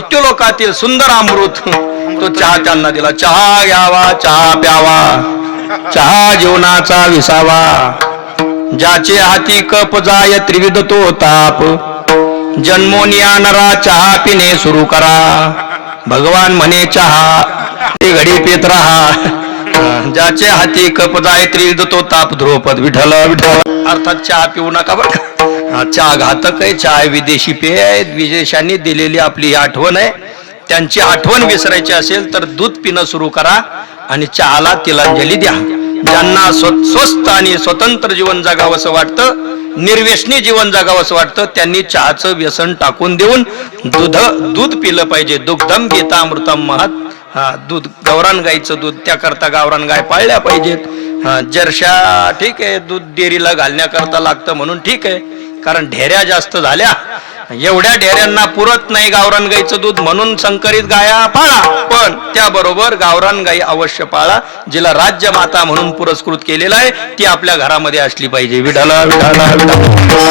मृत्यूलोकातील सुंदर अमृत. तो चहा त्यांना दिला. चहा घ्यावा चहा प्यावा. चहा जीवनाचा विसावा. ज्याचे हाती कप जाय त्रिविध तो ताप. जन्मोनी नरा चहा पिणे सुरू करा. भगवान म्हणे चहा ते घडी पेत राहा. ज्याचे हाती कप जाय त्रिविध तो ताप. ध्रुपद विठल विठल अर्थात चहा पिऊ नका बरं चा हा, चहा घातक आहे. चहा विदेशी पेय आहे. विदेशांनी दिलेली आपली ही आठवण आहे. त्यांची आठवण विसरायची असेल तर दूध पिणं सुरू करा आणि चहाला तिलांजली द्या. ज्यांना स्व- स्वस्त आणि स्वतंत्र जीवन जगावंसं वाटतं निर्व्यसनी जीवन जगावंसं वाटतं त्यांनी चहाचं व्यसन टाकून देऊन दूध दूध पिलं पाहिजे. दुग्धम गीता अमृतम महत. हा दूध गावरान गाईचं दूध त्याकरता गावरान गाय पाळल्या पाहिजेत. हा जर्शा ठीक आहे दूध डेअरीला घालण्याकरता लागतं म्हणून ठीक आहे. कारण ढेऱ्या जास्त झाल्या. एवढ्या ढेऱ्यांना पुरत नाही गावरान गाईचं दूध म्हणून संकरित गाया पाळा. पण त्याबरोबर गावरान गाई अवश्य पाळा जिला राज्य माता म्हणून पुरस्कृत केलेलं आहे. ती आपल्या घरामध्ये असली पाहिजे. विठाला विठाला विठाला